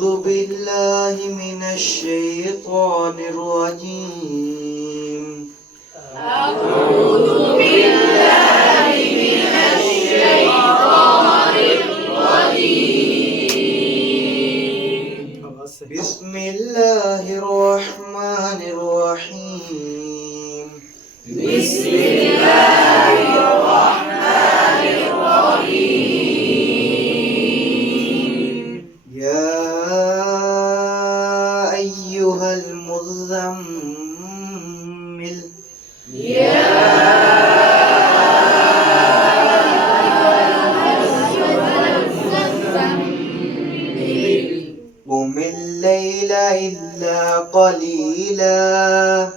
أعوذ بالله من الشيطان الرجيم. أعوذ بالله من الشيطان الرجيم. بسم الله الرحمن الرحيم. بسم الله الرحمن الرحيم. يا أيها المزمل قم الليل إلا قليلا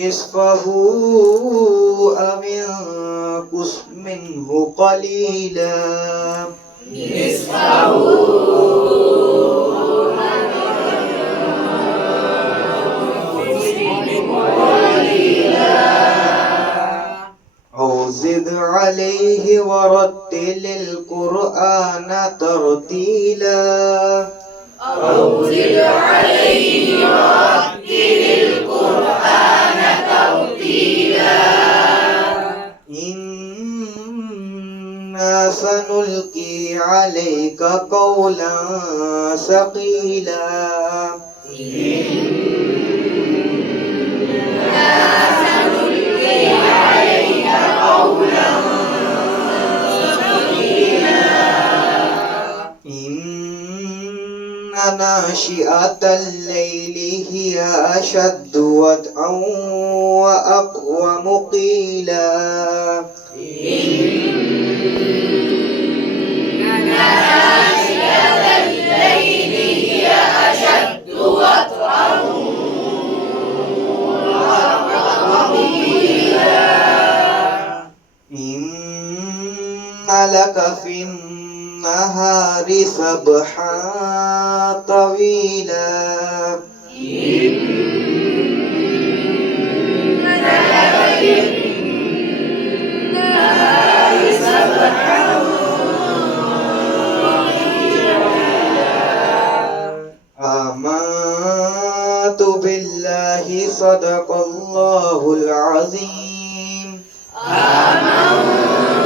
نصفه أو انقص منه قليلا أو زد عليه ورتل القرآن ترتيلا أو زد عليه ورتل القرآن ترتيلا. إنا سنلقي عليك قولا ثقيلا إن ناشئة الليل هي أشد وطئا وأقوم قيلا إن لك في النهار سبحا طويلا آمنت بالله صدق الله العظيم. آمنت